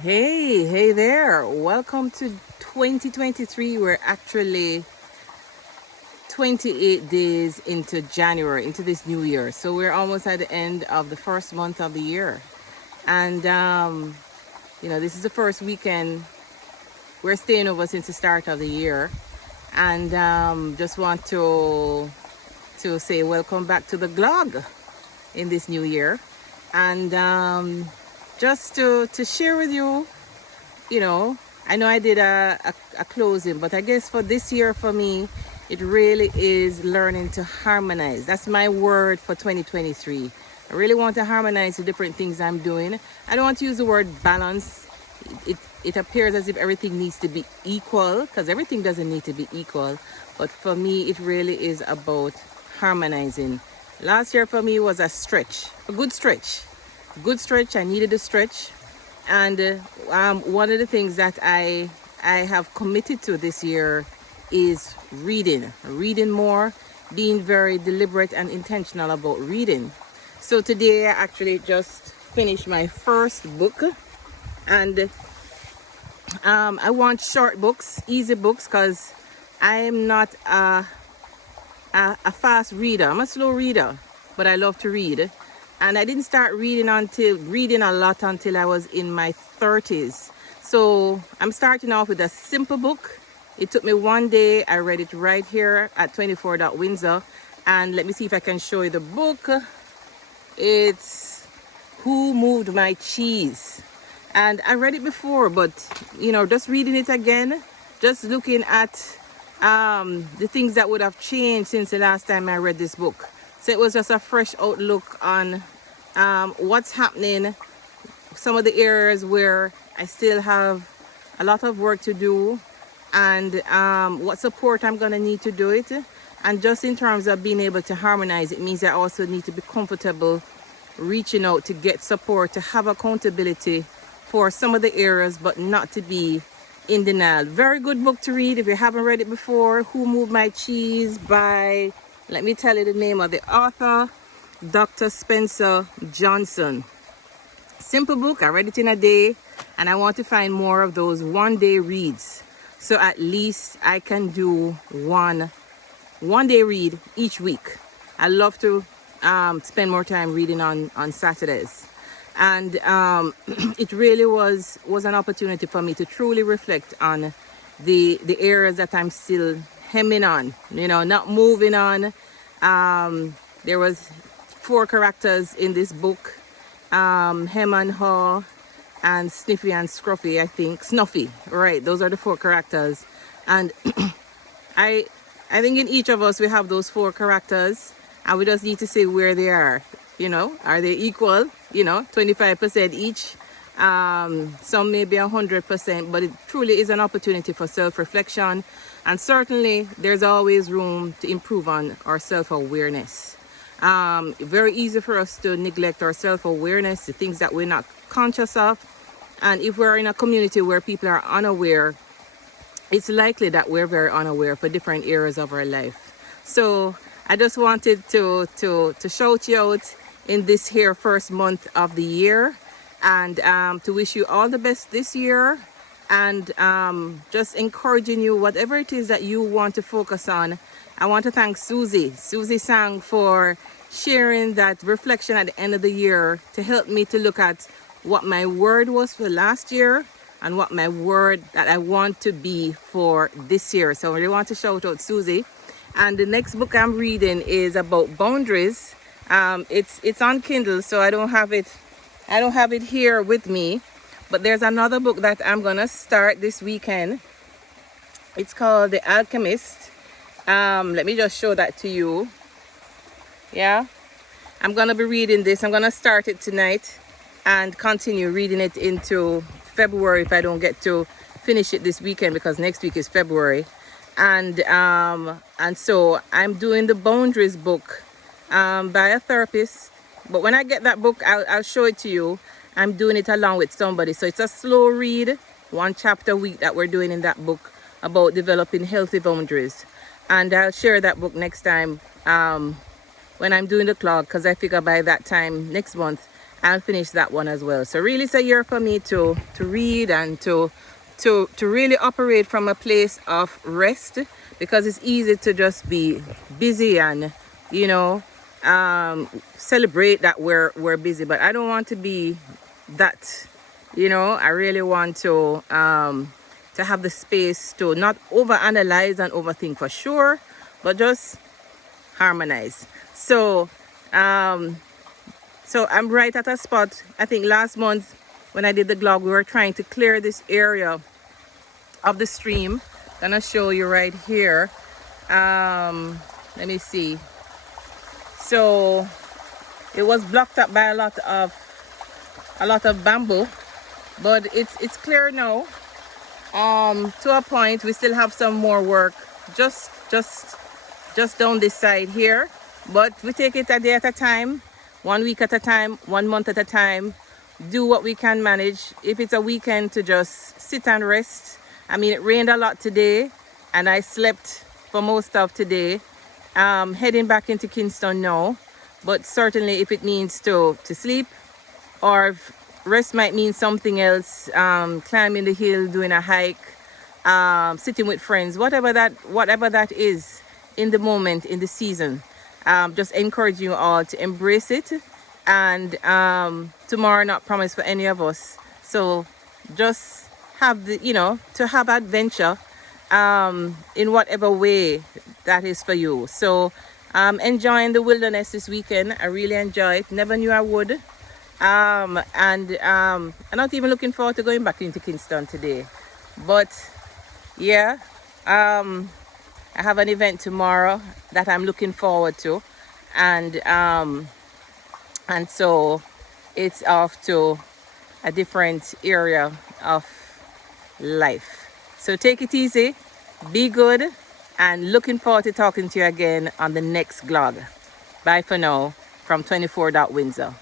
Hey there. Welcome to 2023. We're actually 28 days into January, into this new year. So we're almost at the end of the first month of the year. And, this is the first weekend we're staying over since the start of the year. And just want to say welcome back to the Glog in this new year. And just to share with you, I know I did a closing, but I guess for this year for me, it really is learning to harmonize. That's my word for 2023. I really want to harmonize the different things I'm doing. I don't want to use the word balance. It appears as if everything needs to be equal, because everything doesn't need to be equal. But for me, it really is about harmonizing. Last year for me was a stretch, a good stretch. Good stretch. I needed a stretch. And one of the things that I have committed to this year is reading more, being very deliberate and intentional about reading. So today I actually just finished my first book, and I want short books, easy books, because I am not a fast reader. I'm a slow reader, but I love to read. And I didn't start reading a lot until I was in my 30s. So I'm starting off with a simple book. It took me one day. I read it right here at 24 Windsor. And let me see if I can show you the book. It's Who Moved My Cheese? And I read it before, but just reading it again, just looking at the things that would have changed since the last time I read this book. So it was just a fresh outlook on what's happening, some of the areas where I still have a lot of work to do, and what support I'm going to need to do it. And just in terms of being able to harmonize, it means I also need to be comfortable reaching out to get support, to have accountability for some of the areas, but not to be in denial. Very good book to read if you haven't read it before. Who Moved My Cheese by, let me tell you the name of the author, Dr. Spencer Johnson. Simple book. I read it in a day, and I want to find more of those one-day reads. So at least I can do one day read each week. I love to spend more time reading on Saturdays. And it really was an opportunity for me to truly reflect on the areas that I'm still hemming on, not moving on. There was 4 characters in this book, Hem and Haw, and Sniffy and Scruffy, I think. Snuffy, right? Those are the 4 characters. And I think in each of us we have those 4 characters, and we just need to see where they are. Are they equal? 25% each. Some may be 100%, but it truly is an opportunity for self-reflection. And certainly there's always room to improve on our self-awareness. Very easy for us to neglect our self-awareness, the things that we're not conscious of. And if we're in a community where people are unaware, it's likely that we're very unaware for different areas of our life. So I just wanted to shout you out in this here first month of the year, and to wish you all the best this year, and just encouraging you, whatever it is that you want to focus on. I want to thank Susie Sang for sharing that reflection at the end of the year to help me to look at what my word was for last year and what my word that I want to be for this year. So I really want to shout out Susie. And the next book I'm reading is about boundaries. It's on Kindle, so I don't have it here with me. But there's another book that I'm gonna start this weekend. It's called The Alchemist. Let me just show that to you. Yeah, I'm gonna be reading this. I'm gonna start it tonight and continue reading it into February if I don't get to finish it this weekend, because next week is February. And so I'm doing the Boundaries book by a therapist. But when I get that book, I'll show it to you. I'm doing it along with somebody. So it's a slow read, 1 chapter a week that we're doing in that book about developing healthy boundaries. And I'll share that book next time when I'm doing the clog, because I figure by that time next month I'll finish that one as well. So really it's a year for me to read and to really operate from a place of rest, because it's easy to just be busy and, you know, celebrate that we're busy. But I don't want to be that, you know. I really want to have the space to not overanalyze and overthink for sure, but just harmonize. So so I'm right at a spot. I think last month when I did the Glog, we were trying to clear this area of the stream. Gonna show you right here. Let me see. So it was blocked up by a lot of bamboo, but it's clear now. To a point. We still have some more work just down this side here, but we take it a day at a time, 1 week at a time, 1 month at a time. Do what we can manage. If it's a weekend, to just sit and rest. I mean, it rained a lot today and I slept for most of today. Heading back into Kingston now, but certainly if it means to sleep, or if rest might mean something else, climbing the hill, doing a hike, sitting with friends, whatever that is in the moment, in the season. Just encourage you all to embrace it. And tomorrow not promised for any of us, so just have the, you know, to have adventure in whatever way that is for you. So enjoying the wilderness this weekend. I really enjoy it. Never knew I would. And I'm not even looking forward to going back into Kingston today. But yeah, I have an event tomorrow that I'm looking forward to, and so it's off to a different area of life. So take it easy, be good, and looking forward to talking to you again on the next Glog. Bye for now from 24.Windsor.